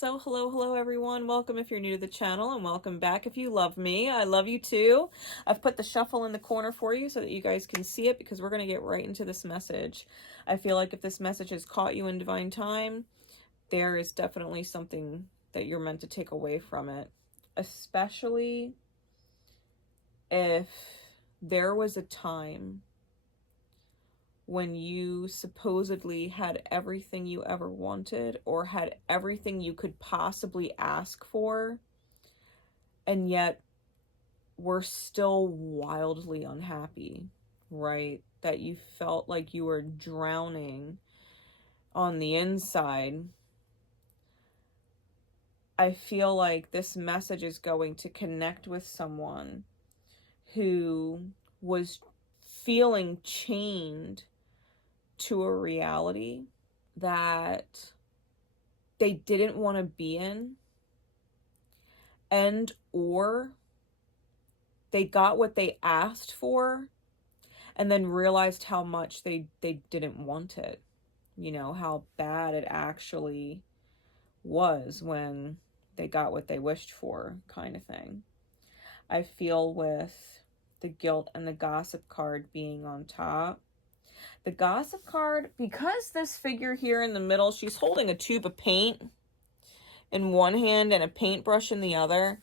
So hello everyone. Welcome if you're new to the channel, and welcome back if you love me. I love you too. I've put the shuffle in the corner for you so that you guys can see it, because we're going to get right into this message. I feel like if this message has caught you in divine time, there is definitely something that you're meant to take away from it, especially if there was a time when you supposedly had everything you ever wanted, or had everything you could possibly ask for, and yet were still wildly unhappy, right? That you felt like you were drowning on the inside. I feel like this message is going to connect with someone who was feeling chained to a reality that they didn't want to be in, and or they got what they asked for and then realized how much they didn't want it. You know, how bad it actually was when they got what they wished for, kind of thing. I feel with the guilt and the gossip card being on top. The gossip card, because this figure here in the middle, she's holding a tube of paint in one hand and a paintbrush in the other.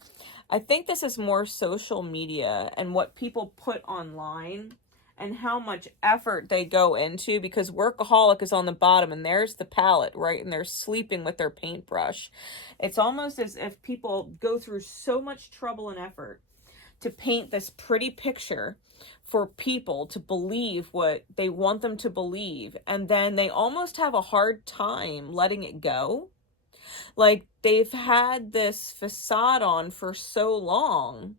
I think this is more social media and what people put online and how much effort they go into, because workaholic is on the bottom and there's the palette, right? And they're sleeping with their paintbrush. It's almost as if people go through so much trouble and effort to paint this pretty picture for people to believe what they want them to believe, and then they almost have a hard time letting it go. Like, they've had this facade on for so long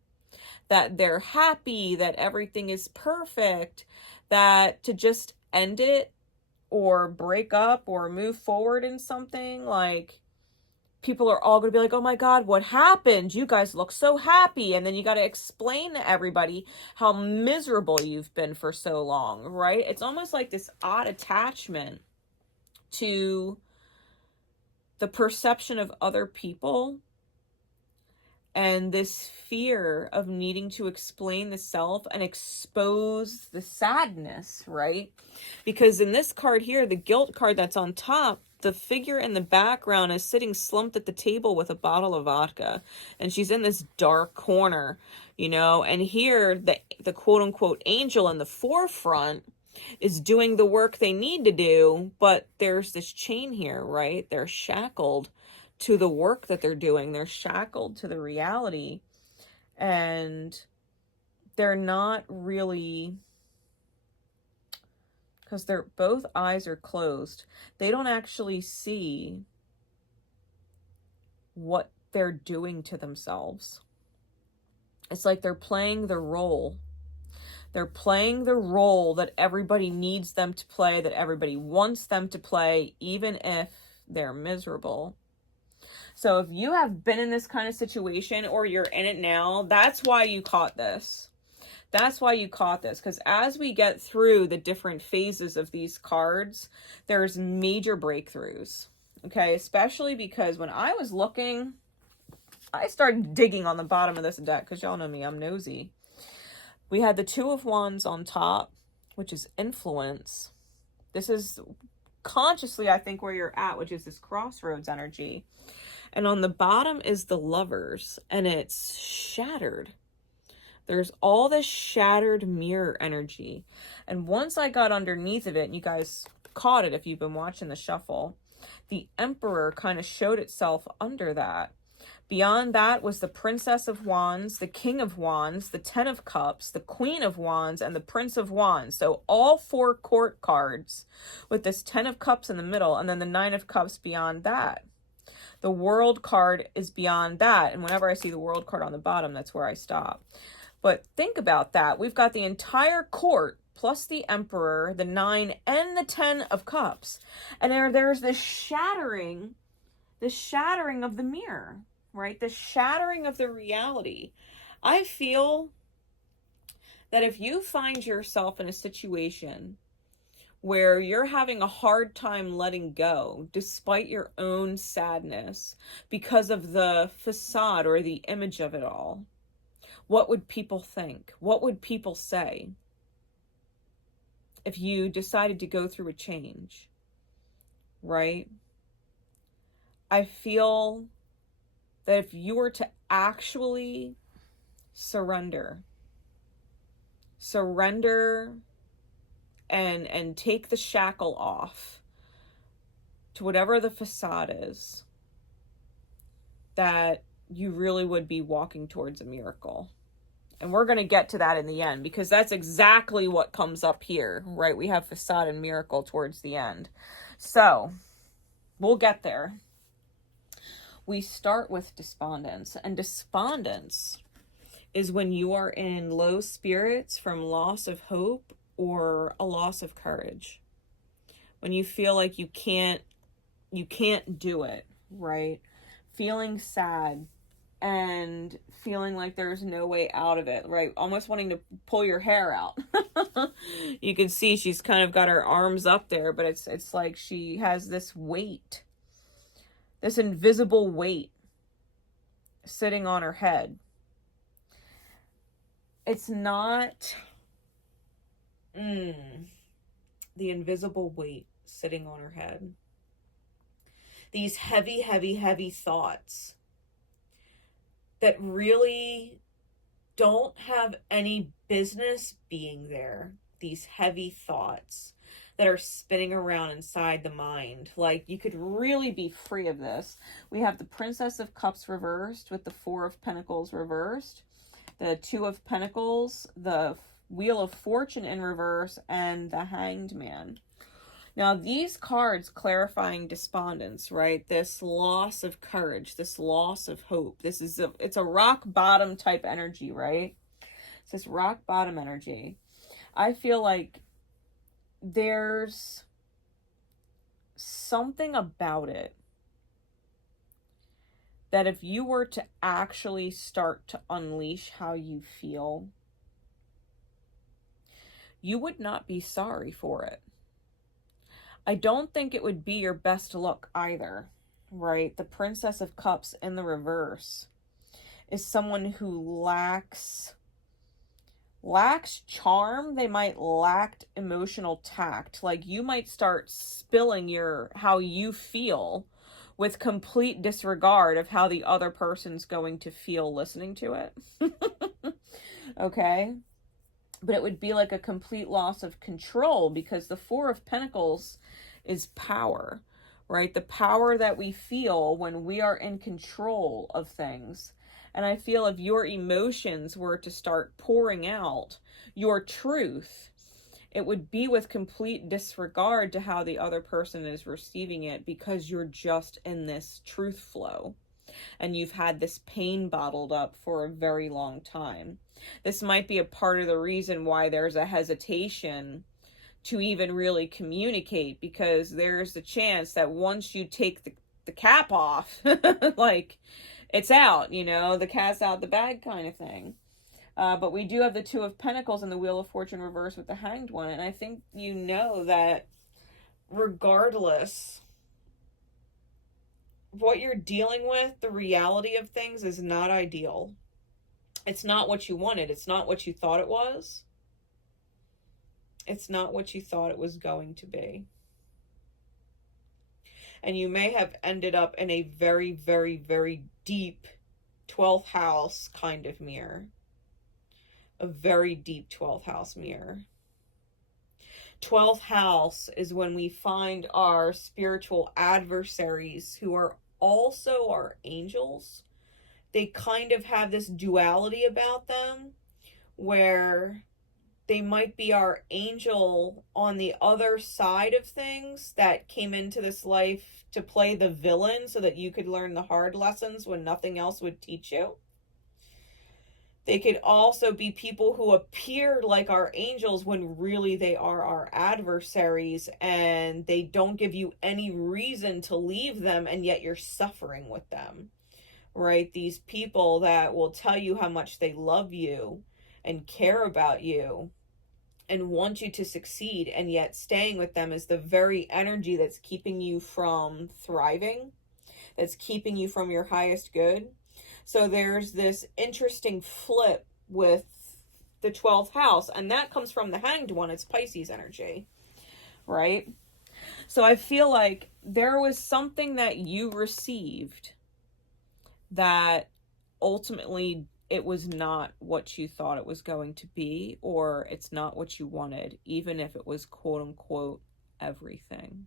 that they're happy, that everything is perfect, that to just end it or break up or move forward in something, like, people are all going to be like, oh my God, what happened? You guys look so happy. And then you got to explain to everybody how miserable you've been for so long, right? It's almost like this odd attachment to the perception of other people, and this fear of needing to explain the self and expose the sadness, right? Because in this card here, the guilt card that's on top, the figure in the background is sitting slumped at the table with a bottle of vodka, and she's in this dark corner, you know, and here the quote unquote angel in the forefront is doing the work they need to do, but there's this chain here, right? They're shackled to the work that they're doing. They're shackled to the reality, and they're not really, because they're both eyes are closed, they don't actually see what they're doing to themselves. It's like they're playing the role. They're playing the role that everybody needs them to play, that everybody wants them to play, even if they're miserable. So if you have been in this kind of situation, or you're in it now, that's why you caught this. That's why you caught this, because as we get through the different phases of these cards, there's major breakthroughs, okay? Especially because when I was looking, I started digging on the bottom of this deck, because y'all know me, I'm nosy. We had the Two of Wands on top, which is influence. This is consciously, I think, where you're at, which is this crossroads energy. And on the bottom is the Lovers, and it's shattered. There's all this shattered mirror energy. And once I got underneath of it, and you guys caught it if you've been watching the shuffle, the Emperor kind of showed itself under that. Beyond that was the Princess of Wands, the King of Wands, the Ten of Cups, the Queen of Wands, and the Prince of Wands. So all four court cards with this Ten of Cups in the middle, and then the Nine of Cups beyond that. The World card is beyond that. And whenever I see the World card on the bottom, that's where I stop. But think about that. We've got the entire court plus the Emperor, the Nine, and the Ten of Cups. And there's this shattering of the mirror, right? The shattering of the reality. I feel that if you find yourself in a situation where you're having a hard time letting go despite your own sadness because of the facade or the image of it all. What would people think? What would people say if you decided to go through a change, right? I feel that if you were to actually surrender and take the shackle off to whatever the facade is, that you really would be walking towards a miracle. And we're going to get to that in the end, because that's exactly what comes up here, right? We have facade and miracle towards the end. So we'll get there. We start with despondence, and despondence is when you are in low spirits from loss of hope or a loss of courage. When you feel like you can't do it, right? Feeling sad and feeling like there's no way out of it, right? Almost wanting to pull your hair out. You can see she's kind of got her arms up there, but it's like she has this weight, this invisible weight sitting on her head. It's not the invisible weight sitting on her head. These heavy, heavy, heavy thoughts that really don't have any business being there. These heavy thoughts that are spinning around inside the mind. Like, you could really be free of this. We have the Princess of Cups reversed with the Four of Pentacles reversed, the Two of Pentacles, the Wheel of Fortune in reverse, and the Hanged Man. Now, these cards clarifying despondence, right? This loss of courage, this loss of hope. It's a rock bottom type energy, right? It's this rock bottom energy. I feel like there's something about it that if you were to actually start to unleash how you feel, you would not be sorry for it. I don't think it would be your best look either, right? The Princess of Cups in the reverse is someone who lacks charm. They might lack emotional tact. Like, you might start spilling how you feel with complete disregard of how the other person's going to feel listening to it. Okay? But it would be like a complete loss of control, because the Four of Pentacles is power, right? The power that we feel when we are in control of things. And I feel if your emotions were to start pouring out your truth, it would be with complete disregard to how the other person is receiving it, because you're just in this truth flow and you've had this pain bottled up for a very long time. This might be a part of the reason why there's a hesitation to even really communicate, because there's a chance that once you take the cap off, like, it's out, the cat's out the bag kind of thing. But we do have the Two of Pentacles and the Wheel of Fortune reversed with the Hanged One. And I think that regardless of what you're dealing with, the reality of things is not ideal. It's not what you wanted. It's not what you thought it was. It's not what you thought it was going to be. And you may have ended up in a very, very, very deep 12th house kind of mirror. A very deep 12th house mirror. 12th house is when we find our spiritual adversaries, who are also our angels. They kind of have this duality about them, where they might be our angel on the other side of things that came into this life to play the villain so that you could learn the hard lessons when nothing else would teach you. They could also be people who appear like our angels when really they are our adversaries, and they don't give you any reason to leave them, and yet you're suffering with them, right? These people that will tell you how much they love you and care about you, and want you to succeed, and yet staying with them is the very energy that's keeping you from thriving, that's keeping you from your highest good. So there's this interesting flip with the 12th house, and that comes from the Hanged One. It's Pisces energy, right? So I feel like there was something that you received that ultimately it was not what you thought it was going to be, or it's not what you wanted, even if it was quote unquote everything,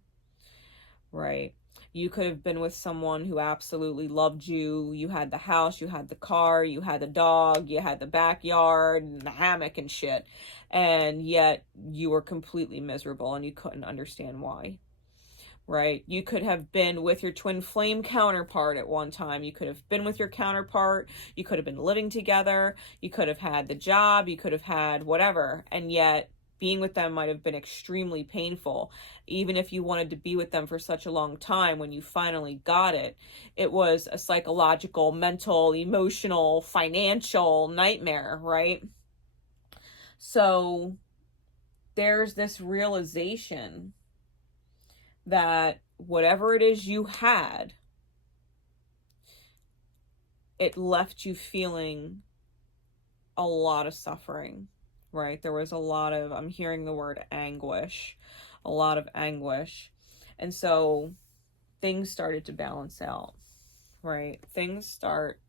right? You could have been with someone who absolutely loved you. You had the house, you had the car, you had the dog, you had the backyard and the hammock and shit. And yet you were completely miserable and you couldn't understand why, right? You could have been with your twin flame counterpart at one time. You could have been with your counterpart. You could have been living together. You could have had the job. You could have had whatever. And yet being with them might have been extremely painful. Even if you wanted to be with them for such a long time, when you finally got it, it was a psychological, mental, emotional, financial nightmare, right? So there's this realization that whatever it is you had, it left you feeling a lot of suffering, right? There was a lot of, I'm hearing the word anguish, a lot of anguish. And so things started to balance out, right? Things start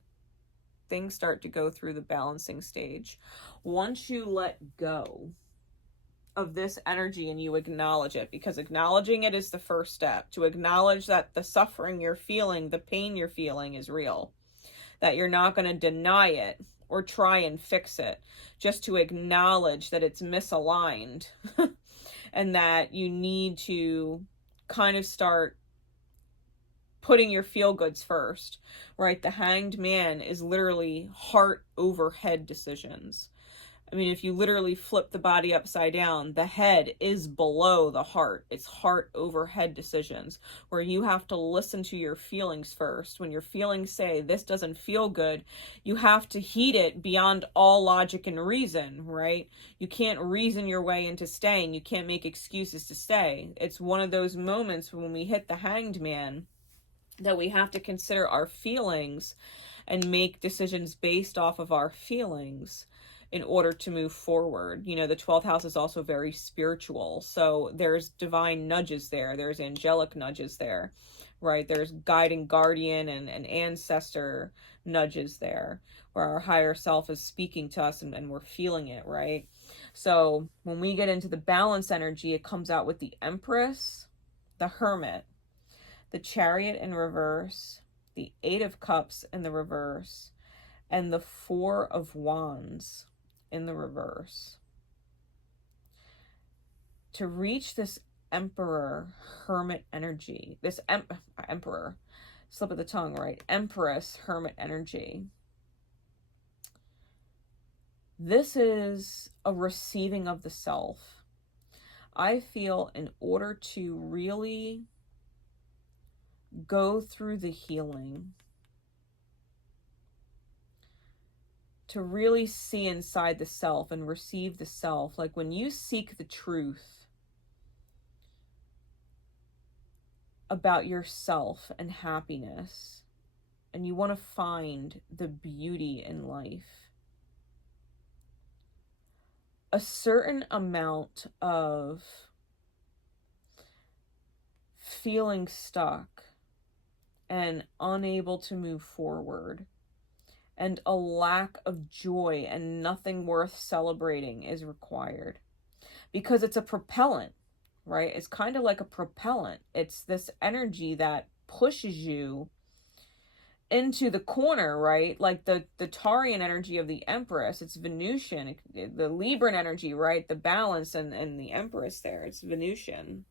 to go through the balancing stage. Once you let go of this energy and you acknowledge it, because acknowledging it is the first step, to acknowledge that the suffering you're feeling, the pain you're feeling is real, that you're not going to deny it or try and fix it, just to acknowledge that it's misaligned and that you need to kind of start putting your feel-goods first, right? The Hanged Man is literally heart over head decisions. I mean, if you literally flip the body upside down, the head is below the heart. It's heart over head decisions, where you have to listen to your feelings first. When your feelings say, this doesn't feel good, you have to heed it beyond all logic and reason, right? You can't reason your way into staying. You can't make excuses to stay. It's one of those moments when we hit the Hanged Man that we have to consider our feelings and make decisions based off of our feelings in order to move forward. You know, the 12th house is also very spiritual. So there's divine nudges there. There's angelic nudges there, right? There's guiding guardian and ancestor nudges there, where our higher self is speaking to us and we're feeling it, right? So when we get into the balance energy, it comes out with the Empress, the Hermit, the Chariot in reverse, the 8 of Cups in the reverse, and the 4 of Wands in the reverse. To reach this Emperor Hermit energy, this Emperor, slip of the tongue, right? Empress Hermit energy. This is a receiving of the self. I feel in order to really go through the healing, to really see inside the self and receive the self, like when you seek the truth about yourself and happiness, and you want to find the beauty in life, a certain amount of feeling stuck and unable to move forward, and a lack of joy and nothing worth celebrating is required, because it's a propellant, right? It's kind of like a propellant. It's this energy that pushes you into the corner, right? Like the Taurian energy of the Empress, it's Venusian. The Libran energy, right? The balance and the Empress there, it's Venusian.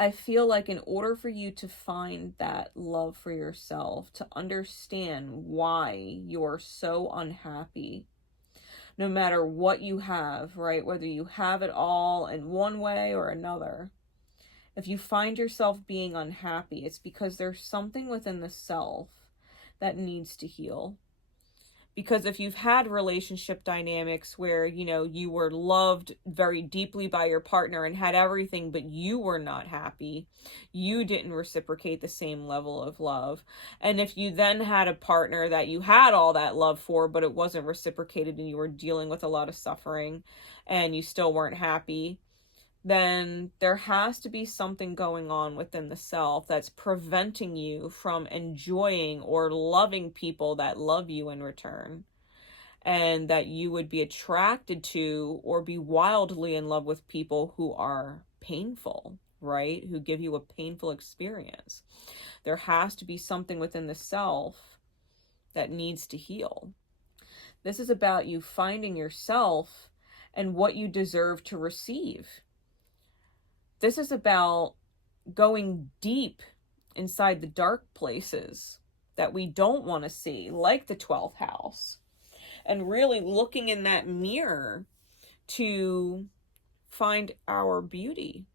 I feel like in order for you to find that love for yourself, to understand why you're so unhappy, no matter what you have, right? Whether you have it all in one way or another, if you find yourself being unhappy, it's because there's something within the self that needs to heal. Because if you've had relationship dynamics where, you know, you were loved very deeply by your partner and had everything, but you were not happy, you didn't reciprocate the same level of love. And if you then had a partner that you had all that love for, but it wasn't reciprocated and you were dealing with a lot of suffering and you still weren't happy, then there has to be something going on within the self that's preventing you from enjoying or loving people that love you in return, and that you would be attracted to or be wildly in love with people who are painful, right? Who give you a painful experience. There has to be something within the self that needs to heal. This is about you finding yourself and what you deserve to receive. This is about going deep inside the dark places that we don't want to see, like the 12th house, and really looking in that mirror to find our beauty,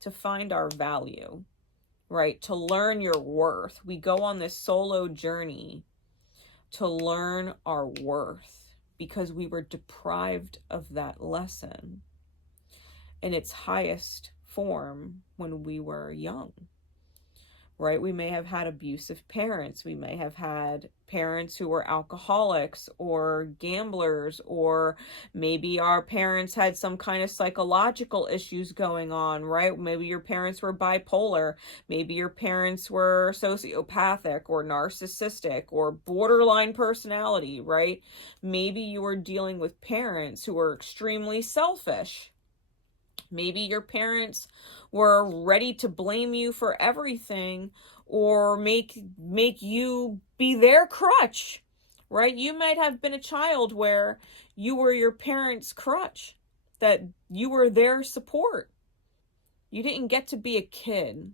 to find our value, right? To learn your worth. We go on this solo journey to learn our worth because we were deprived of that lesson in its highest form when we were young, right? We may have had abusive parents. We may have had parents who were alcoholics or gamblers, or maybe our parents had some kind of psychological issues going on, right? Maybe your parents were bipolar. Maybe your parents were sociopathic or narcissistic or borderline personality, right? Maybe you were dealing with parents who were extremely selfish. Maybe your parents were ready to blame you for everything or make you be their crutch, right? You might have been a child where you were your parents' crutch, that you were their support. You didn't get to be a kid.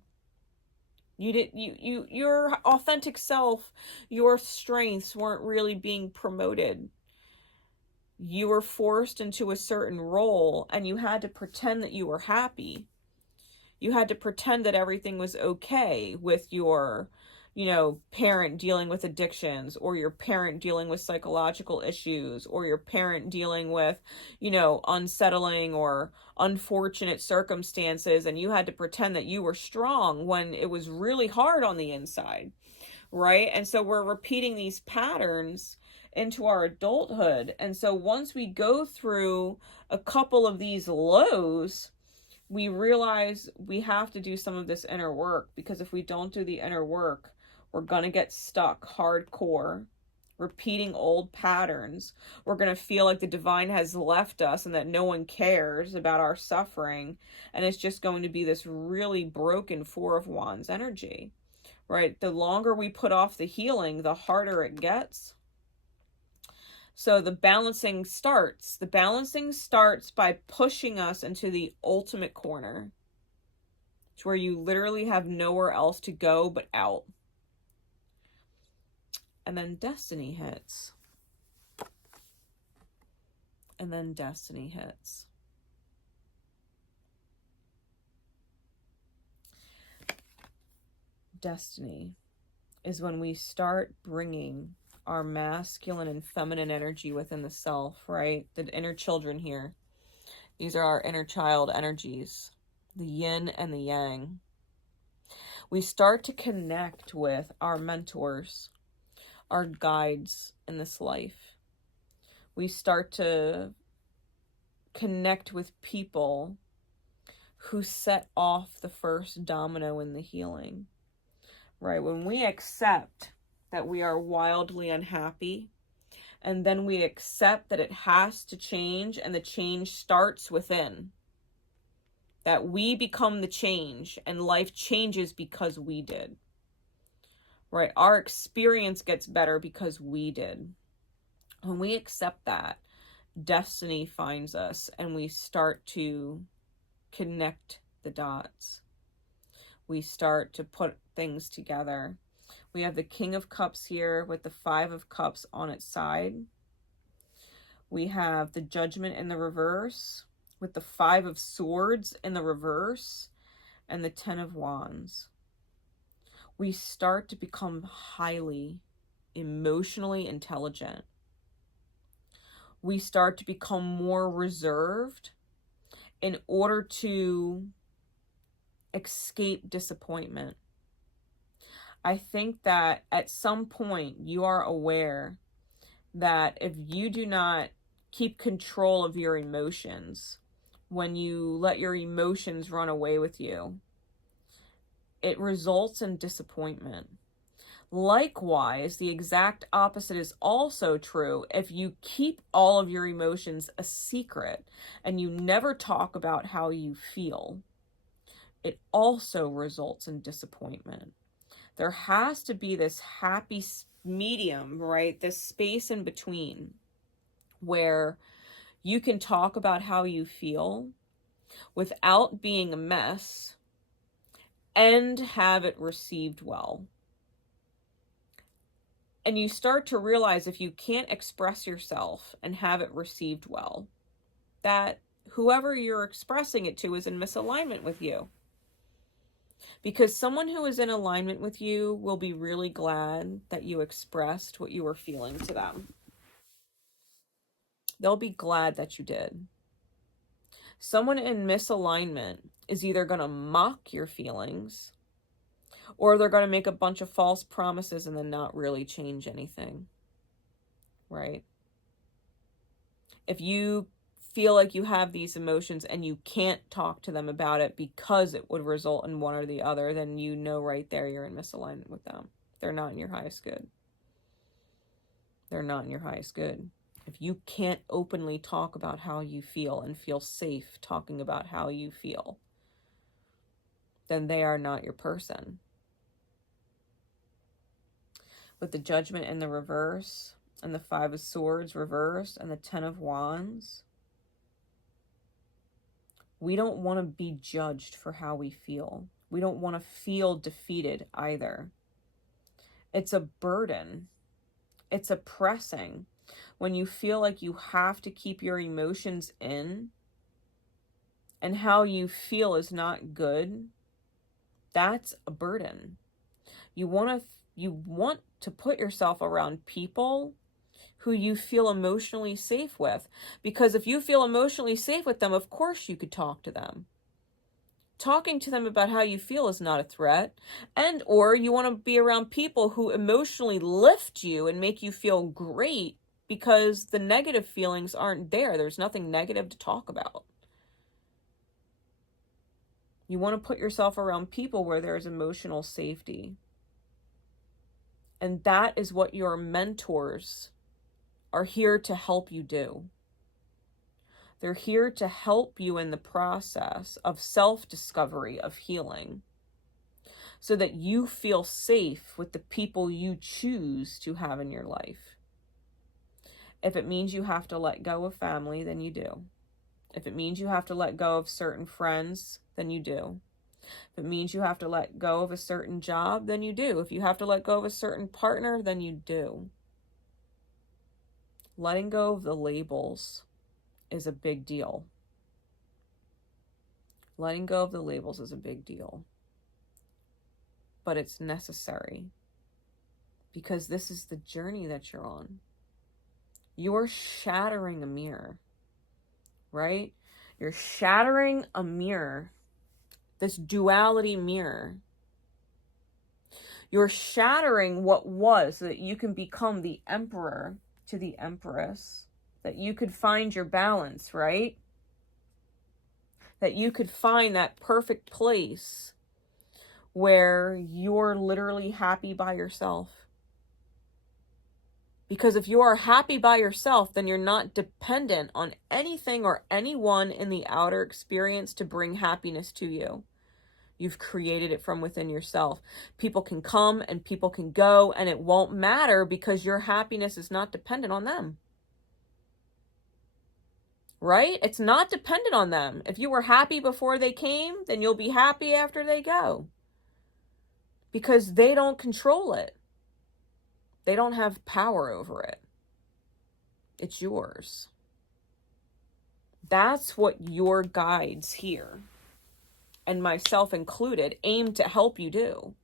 Your authentic self, your strengths weren't really being promoted. You were forced into a certain role and you had to pretend that you were happy. You had to pretend that everything was okay with your, parent dealing with addictions, or your parent dealing with psychological issues, or your parent dealing with, unsettling or unfortunate circumstances. And you had to pretend that you were strong when it was really hard on the inside, right? And so we're repeating these patterns into our adulthood. And so once we go through a couple of these lows, we realize we have to do some of this inner work, because if we don't do the inner work, we're going to get stuck hardcore, repeating old patterns. We're going to feel like the divine has left us and that no one cares about our suffering. And it's just going to be this really broken Four of Wands energy, right? The longer we put off the healing, the harder it gets. So the balancing starts. The balancing starts by pushing us into the ultimate corner. It's where you literally have nowhere else to go but out. And then destiny hits. And then destiny hits. Destiny is when we start bringing our masculine and feminine energy within the self, right? The inner children here. These are our inner child energies, the yin and the yang. We start to connect with our mentors, our guides in this life. We start to connect with people who set off the first domino in the healing, right? When we accept that we are wildly unhappy, and then we accept that it has to change, and the change starts within. That we become the change, and life changes because we did. Right? Our experience gets better because we did. When we accept that, destiny finds us, and we start to connect the dots. We start to put things together. We have the King of Cups here with the Five of Cups on its side. We have the Judgment in the reverse with the Five of Swords in the reverse and the Ten of Wands. We start to become highly emotionally intelligent. we start to become more reserved in order to escape disappointment. I think that at some point you are aware that if you do not keep control of your emotions, when you let your emotions run away with you, it results in disappointment. Likewise, the exact opposite is also true. If you keep all of your emotions a secret and you never talk about how you feel, it also results in disappointment. There has to be this happy medium, right? This space in between where you can talk about how you feel without being a mess and have it received well. And you start to realize if you can't express yourself and have it received well, that whoever you're expressing it to is in misalignment with you. Because someone who is in alignment with you will be really glad that you expressed what you were feeling to them. They'll be glad that you did. Someone in misalignment is either going to mock your feelings, or they're going to make a bunch of false promises and then not really change anything, right? If you feel like you have these emotions and you can't talk to them about it because it would result in one or the other, then you know right there you're in misalignment with them. They're not in your highest good. They're not in your highest good. If you can't openly talk about how you feel and feel safe talking about how you feel, then they are not your person. With the Judgment in the reverse, and the Five of Swords reversed, and the Ten of Wands, we don't want to be judged for how we feel. We don't want to feel defeated either. It's a burden. It's oppressing. When you feel like you have to keep your emotions in and how you feel is not good, that's a burden. You want to put yourself around people who you feel emotionally safe with. Because if you feel emotionally safe with them, of course you could talk to them. Talking to them about how you feel is not a threat. And or you want to be around people who emotionally lift you and make you feel great because the negative feelings aren't there. There's nothing negative to talk about. You want to put yourself around people where there's emotional safety. And that is what your mentors are here to help you do. They're here to help you in the process of self-discovery, of healing, so that you feel safe with the people you choose to have in your life. If it means you have to let go of family, then you do. If it means you have to let go of certain friends, then you do. If it means you have to let go of a certain job, then you do. If you have to let go of a certain partner, then you do. Letting go of the labels is a big deal. Letting go of the labels is a big deal. But it's necessary. Because this is the journey that you're on. You're shattering a mirror. Right? You're shattering a mirror. This duality mirror. You're shattering what was so that you can become the emperor to the empress. That you could find your balance, right? That you could find that perfect place where you're literally happy by yourself. Because if you are happy by yourself, then you're not dependent on anything or anyone in the outer experience to bring happiness to you. You've created it from within yourself. People can come and people can go, and it won't matter because your happiness is not dependent on them. Right? It's not dependent on them. If you were happy before they came, then you'll be happy after they go. Because they don't control it. They don't have power over it. It's yours. That's what your guides here, and myself included, aim to help you do.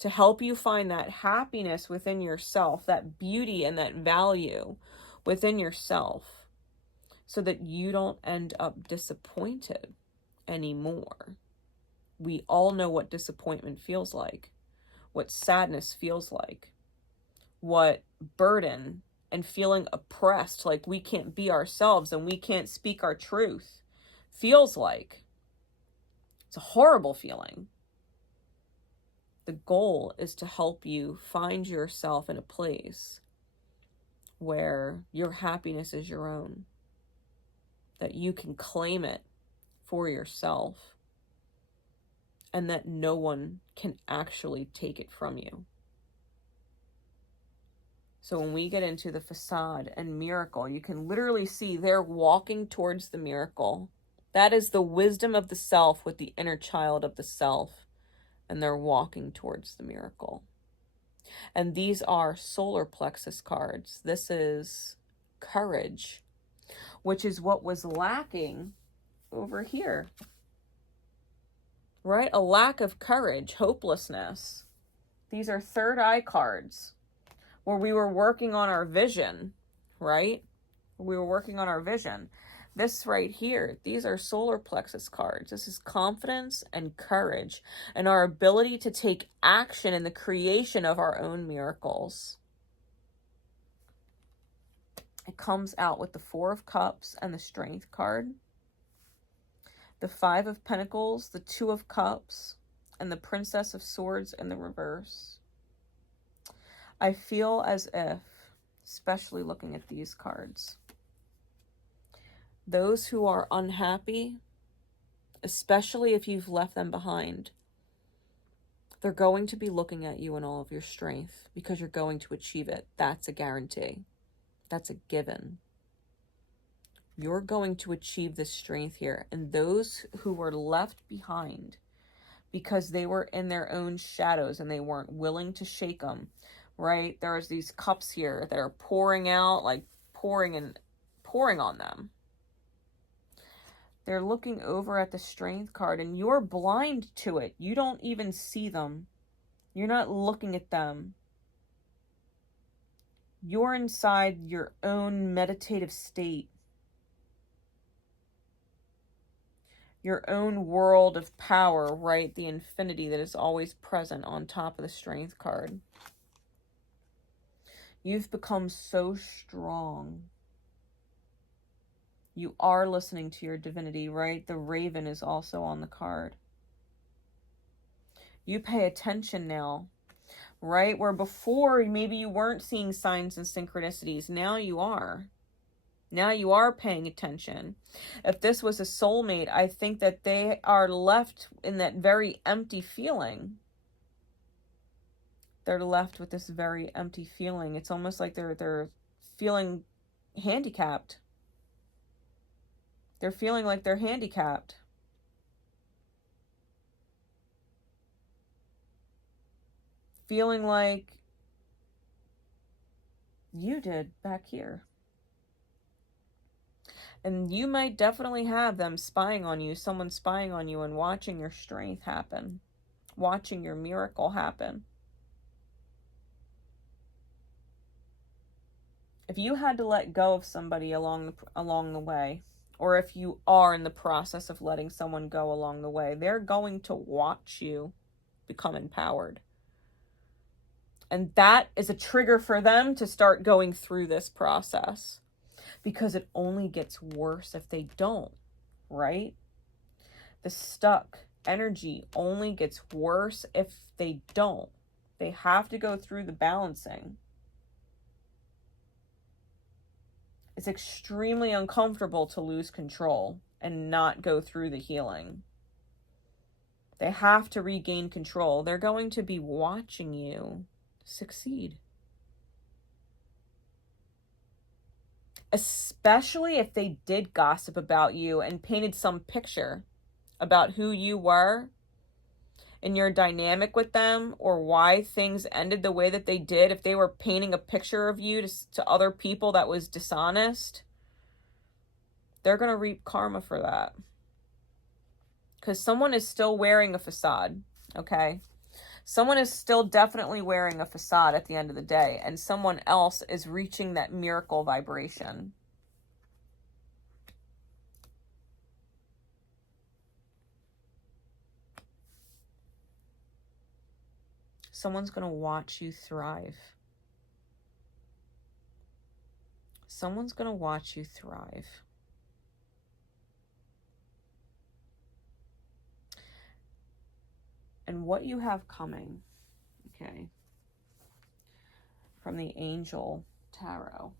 To help you find that happiness within yourself, that beauty and that value within yourself so that you don't end up disappointed anymore. We all know what disappointment feels like, what sadness feels like, what burden and feeling oppressed, like we can't be ourselves and we can't speak our truth, feels like. It's a horrible feeling. The goal is to help you find yourself in a place where your happiness is your own, that you can claim it for yourself, and that no one can actually take it from you. So when we get into the facade and miracle, you can literally see they're walking towards the miracle. That is the wisdom of the self with the inner child of the self, and they're walking towards the miracle. And these are solar plexus cards. This is courage, which is what was lacking over here, right? A lack of courage, hopelessness. These are third eye cards where we were working on our vision, right? We were working on our vision. This right here, these are solar plexus cards. This is confidence and courage and our ability to take action in the creation of our own miracles. It comes out with the Four of Cups and the Strength card, the Five of Pentacles, the Two of Cups, and the Princess of Swords in the reverse. I feel as if, especially looking at these cards, those who are unhappy, especially if you've left them behind, they're going to be looking at you in all of your strength because you're going to achieve it. That's a guarantee. That's a given. You're going to achieve this strength here. And those who were left behind because they were in their own shadows and they weren't willing to shake them, right? There's these cups here that are pouring out, like pouring on them. They're looking over at the Strength card and you're blind to it. You don't even see them. You're not looking at them. You're inside your own meditative state. Your own world of power, right? The infinity that is always present on top of the Strength card. You've become so strong. You are listening to your divinity, right? The raven is also on the card. You pay attention now, right? Where before maybe you weren't seeing signs and synchronicities. Now you are. Now you are paying attention. If this was a soulmate, I think that they are left in that very empty feeling. They're left with this very empty feeling. It's almost like they're feeling handicapped. They're feeling like they're handicapped. Feeling like you did back here. And you might definitely have them spying on you, someone spying on you and watching your strength happen, watching your miracle happen. If you had to let go of somebody along the way, or if you are in the process of letting someone go along the way, they're going to watch you become empowered. And that is a trigger for them to start going through this process, because it only gets worse if they don't, right? The stuck energy only gets worse if they don't. They have to go through the balancing. It's extremely uncomfortable to lose control and not go through the healing. They have to regain control. They're going to be watching you succeed. Especially if they did gossip about you and painted some picture about who you were and your dynamic with them, or why things ended the way that they did. If they were painting a picture of you to other people that was dishonest, they're going to reap karma for that. Because someone is still wearing a facade, okay? Someone is still definitely wearing a facade at the end of the day, and someone else is reaching that miracle vibration. Someone's going to watch you thrive. Someone's going to watch you thrive. And what you have coming, okay, from the Angel Tarot.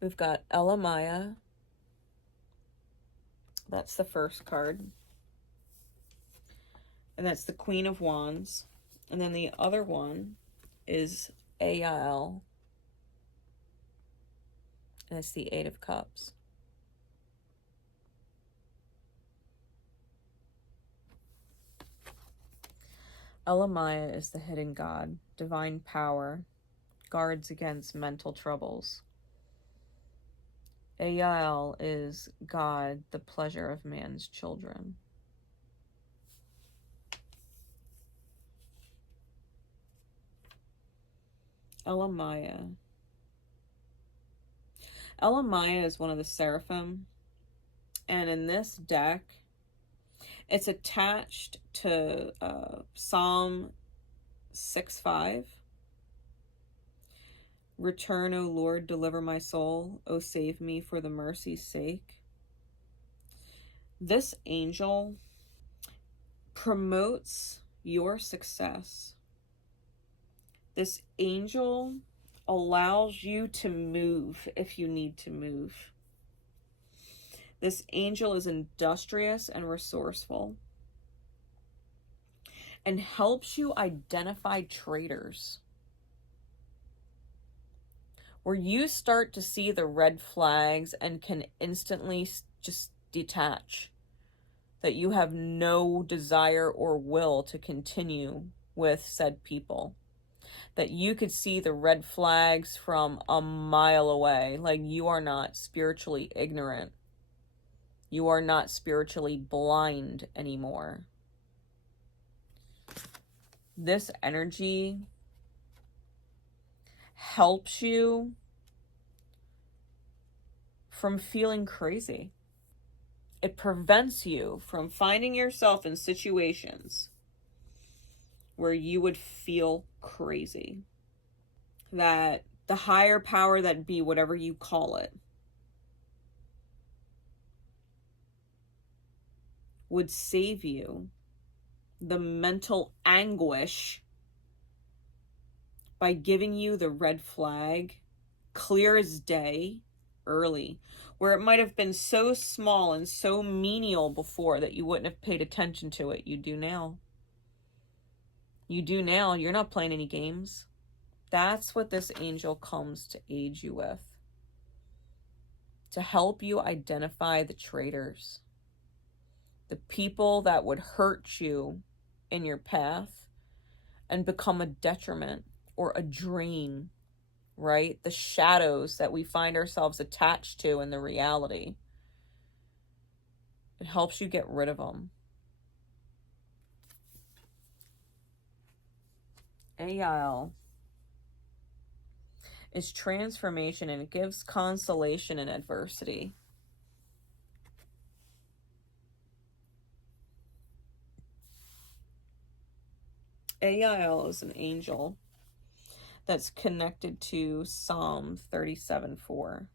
We've got 𝐴𝐿𝐿. That's the first card. And that's the Queen of Wands. And then the other one is 𝐴𝐿. And it's the Eight of Cups. 𝐴𝐿𝐿 is the hidden god, divine power, guards against mental troubles. 𝐴𝐿 is God, the pleasure of man's children. 𝐴𝐿𝐿. 𝐴𝐿𝐿 is one of the seraphim, and in this deck, it's attached to Psalm 6:5. Return, O Lord, deliver my soul. O save me for the mercy's sake. This angel promotes your success. This angel allows you to move if you need to move. This angel is industrious and resourceful and helps you identify traitors. Where you start to see the red flags and can instantly just detach. That you have no desire or will to continue with said people. That you could see the red flags from a mile away. Like, you are not spiritually ignorant. You are not spiritually blind anymore. This energy helps you from feeling crazy. It prevents you from finding yourself in situations where you would feel crazy. That the higher power that be, whatever you call it, would save you the mental anguish by giving you the red flag clear as day early, where it might have been so small and so menial before that you wouldn't have paid attention to it. You do now. You do now. You're not playing any games. That's what this angel comes to aid you with. To help you identify the traitors. The people that would hurt you in your path and become a detriment or a drain, right? The shadows that we find ourselves attached to in the reality. It helps you get rid of them. 𝐴𝐿 is transformation, and it gives consolation in adversity. 𝐴𝐿 is an angel that's connected to Psalm 37:4,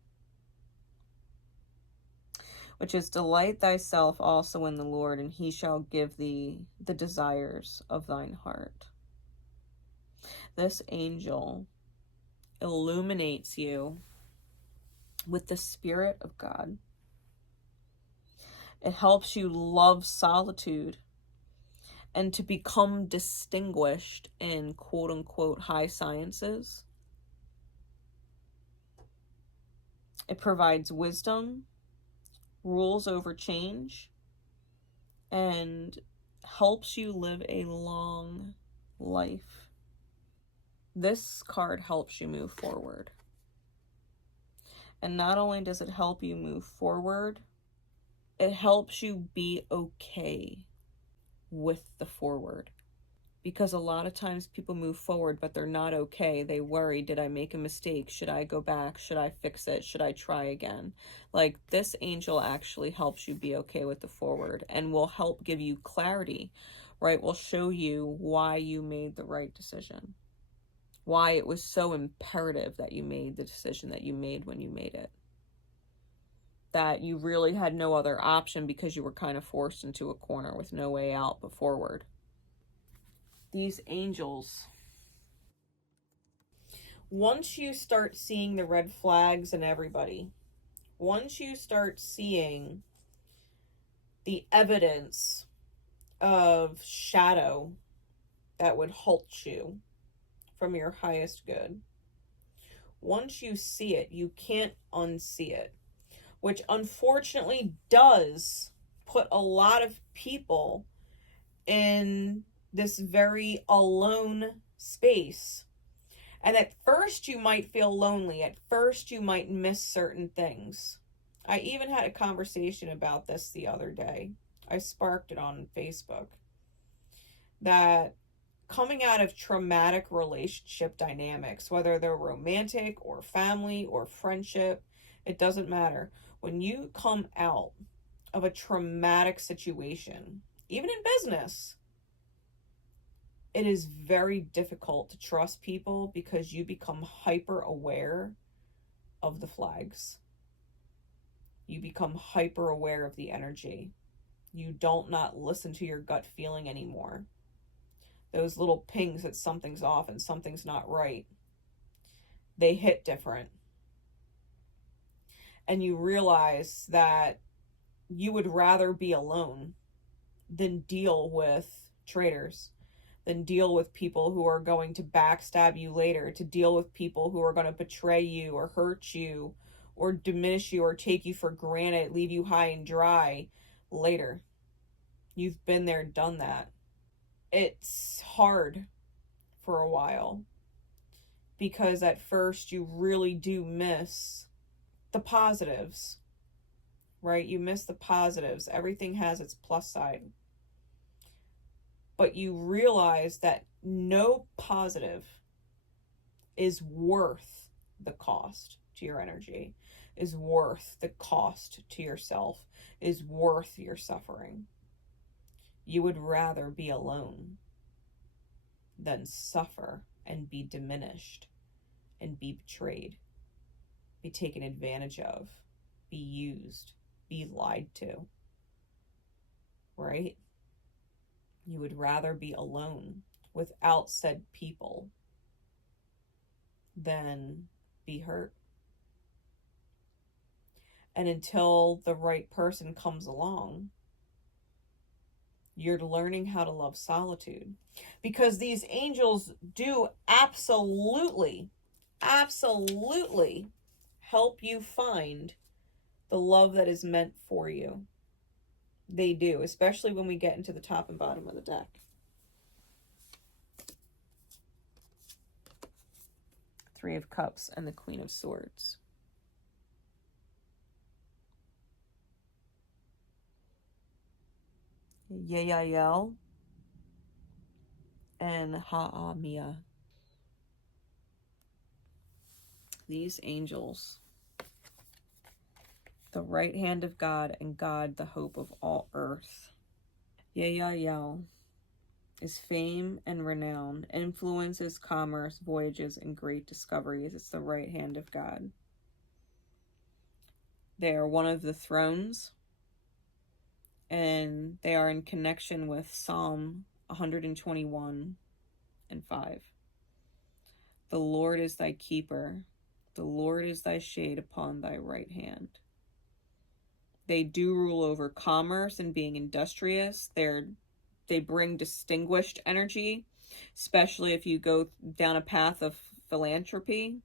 which is, delight thyself also in the Lord, and he shall give thee the desires of thine heart. This angel illuminates you with the Spirit of God. It helps you love solitude and to become distinguished in quote-unquote high sciences. It provides wisdom, rules over change, and helps you live a long life. This card helps you move forward. And not only does it help you move forward, it helps you be okay with the forward. Because a lot of times people move forward, but they're not okay. They worry, did I make a mistake? Should I go back? Should I fix it? Should I try again? Like, this angel actually helps you be okay with the forward and will help give you clarity, right? Will show you why you made the right decision. Why it was so imperative that you made the decision that you made when you made it. That you really had no other option because you were kind of forced into a corner with no way out but forward. These angels, once you start seeing the red flags in everybody, once you start seeing the evidence of shadow that would halt you from your highest good, once you see it, you can't unsee it, which unfortunately does put a lot of people in this very alone space. And at first you might feel lonely. At first you might miss certain things. I even had a conversation about this the other day. I sparked it on Facebook. That coming out of traumatic relationship dynamics, whether they're romantic or family or friendship, it doesn't matter. When you come out of a traumatic situation, even in business, it is very difficult to trust people because you become hyper aware of the flags. You become hyper aware of the energy. You don't not listen to your gut feeling anymore. Those little pings that something's off and something's not right, they hit different. And you realize that you would rather be alone than deal with traitors, than deal with people who are going to backstab you later, to deal with people who are going to betray you or hurt you or diminish you or take you for granted, leave you high and dry later. You've been there, done that. It's hard for a while because at first you really do miss the positives, right? You miss the positives. Everything has its plus side. But you realize that no positive is worth the cost to your energy, is worth the cost to yourself, is worth your suffering. You would rather be alone than suffer and be diminished and be betrayed, be taken advantage of, be used, be lied to, right? You would rather be alone without said people than be hurt. And until the right person comes along, you're learning how to love solitude. Because these angels do absolutely help you find the love that is meant for you. They do, especially when we get into the top and bottom of the deck. Three of Cups and the Queen of Swords. 𝐴𝐴𝐴𝐴 and 𝐴𝐴𝐴𝐴. These angels, the right hand of God and God, the hope of all earth. 𝐴𝐴𝐴𝐴 is fame and renown, influences, commerce, voyages, and great discoveries. It's the right hand of God. They are one of the thrones, and they are in connection with Psalm 121 and 5. The Lord is thy keeper. The Lord is thy shade upon thy right hand. They do rule over commerce and being industrious. They bring distinguished energy, especially if you go down a path of philanthropy.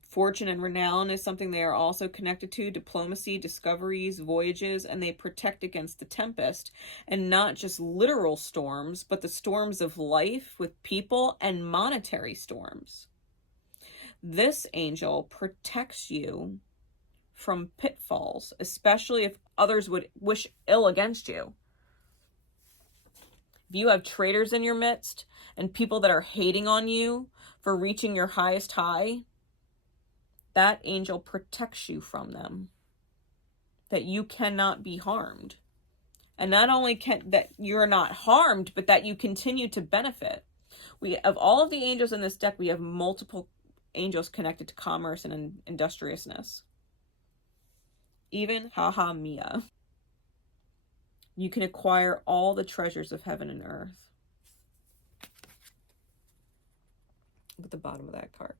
Fortune and renown is something they are also connected to. Diplomacy, discoveries, voyages, and they protect against the tempest. And not just literal storms, but the storms of life with people and monetary storms. This angel protects you from pitfalls, especially if others would wish ill against you. If you have traitors in your midst and people that are hating on you for reaching your highest high, that angel protects you from them, that you cannot be harmed. And not only that you're not harmed, but that you continue to benefit. Of all of the angels in this deck, we have multiple angels connected to commerce and industriousness. Even 𝐴𝐴. You can acquire all the treasures of heaven and earth. Look at the bottom of that card.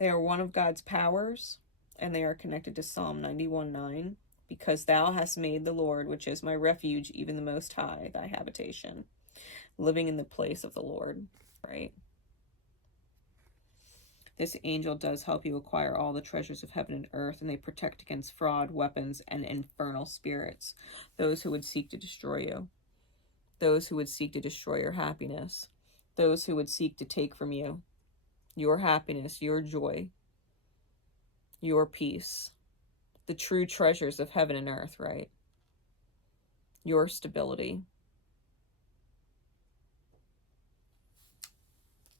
They are one of God's powers, and they are connected to Psalm 91:9. Because thou hast made the Lord, which is my refuge, even the Most High, thy habitation. Living in the place of the Lord, right? This angel does help you acquire all the treasures of heaven and earth, and they protect against fraud, weapons, and infernal spirits. Those who would seek to destroy you. Those who would seek to destroy your happiness. Those who would seek to take from you your happiness, your joy, your peace. The true treasures of heaven and earth, right? Your stability.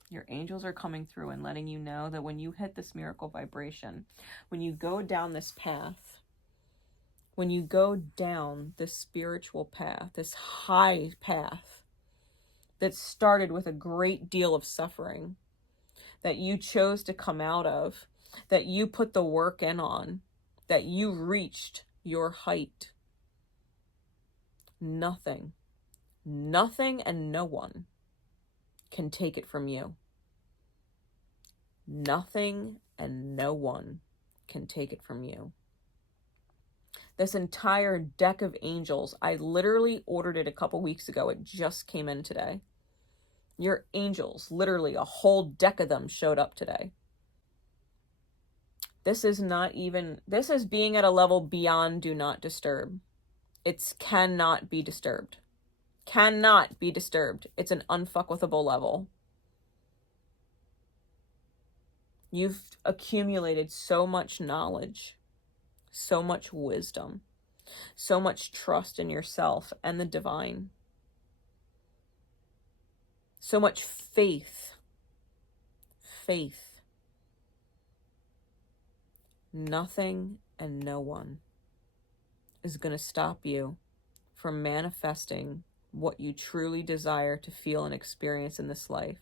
Your angels are coming through and letting you know that when you hit this miracle vibration, when you go down this path, when you go down this spiritual path, this high path that started with a great deal of suffering, that you chose to come out of, that you put the work in on, that you reached your height. Nothing and no one can take it from you. Nothing and no one can take it from you. This entire deck of angels, I literally ordered it a couple weeks ago. It just came in today. Your angels, literally a whole deck of them showed up today. This is being at a level beyond do not disturb. It cannot be disturbed. Cannot be disturbed. It's an unfuckwithable level. You've accumulated so much knowledge, so much wisdom, so much trust in yourself and the divine, so much faith. Nothing and no one is going to stop you from manifesting what you truly desire to feel and experience in this life.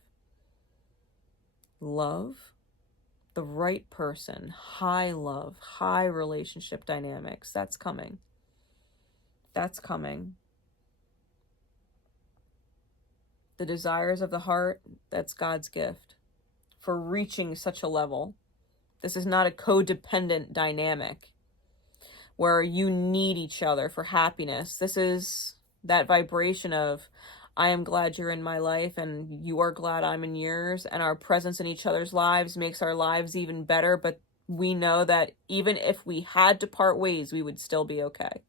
Love, the right person, high love, high relationship dynamics, that's coming. That's coming. The desires of the heart, that's God's gift for reaching such a level. This is not a codependent dynamic where you need each other for happiness. This is that vibration of, I am glad you're in my life and you are glad I'm in yours, and our presence in each other's lives makes our lives even better, but we know that even if we had to part ways, we would still be okay.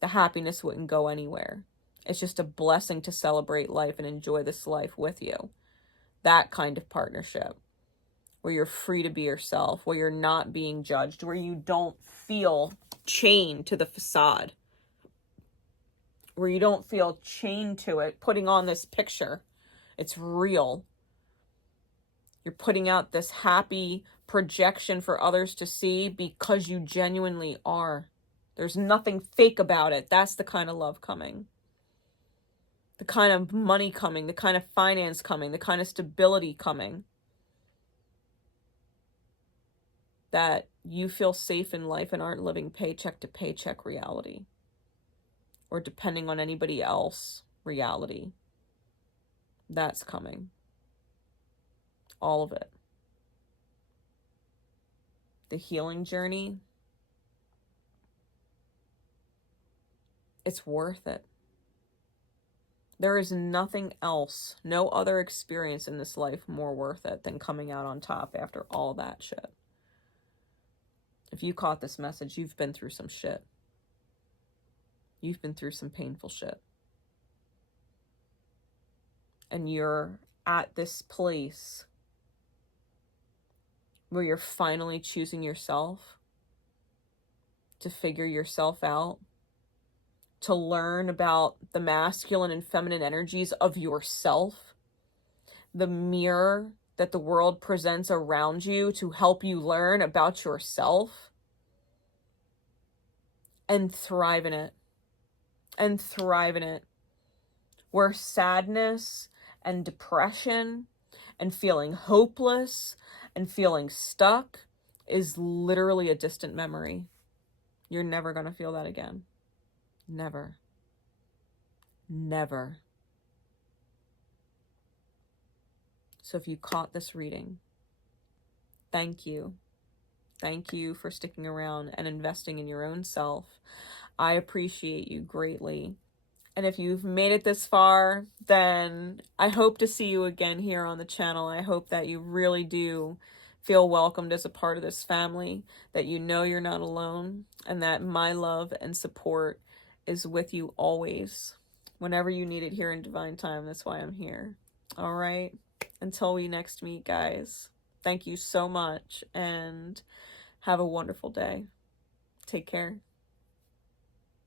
The happiness wouldn't go anywhere. It's just a blessing to celebrate life and enjoy this life with you. That kind of partnership, where you're free to be yourself, where you're not being judged, where you don't feel chained to the facade, where you don't feel chained to it, putting on this picture. It's real. You're putting out this happy projection for others to see because you genuinely are. There's nothing fake about it. That's the kind of love coming. The kind of money coming, the kind of finance coming, the kind of stability coming. That you feel safe in life and aren't living paycheck to paycheck reality, or depending on anybody else reality. That's coming. All of it. The healing journey, it's worth it. There is nothing else, no other experience in this life more worth it than coming out on top after all that shit. If you caught this message, you've been through some shit. You've been through some painful shit. And you're at this place where you're finally choosing yourself, to figure yourself out, to learn about the masculine and feminine energies of yourself, the mirror that the world presents around you to help you learn about yourself, and thrive in it. And thrive in it. Where sadness and depression and feeling hopeless and feeling stuck is literally a distant memory. You're never going to feel that again. Never. Never. So if you caught this reading, thank you. Thank you for sticking around and investing in your own self. I appreciate you greatly. And if you've made it this far, then I hope to see you again here on the channel. I hope that you really do feel welcomed as a part of this family, that you know you're not alone, and that my love and support is with you always. Whenever you need it here in Divine Time, that's why I'm here. All right? Until we next meet, guys, thank you so much, and have a wonderful day. Take care.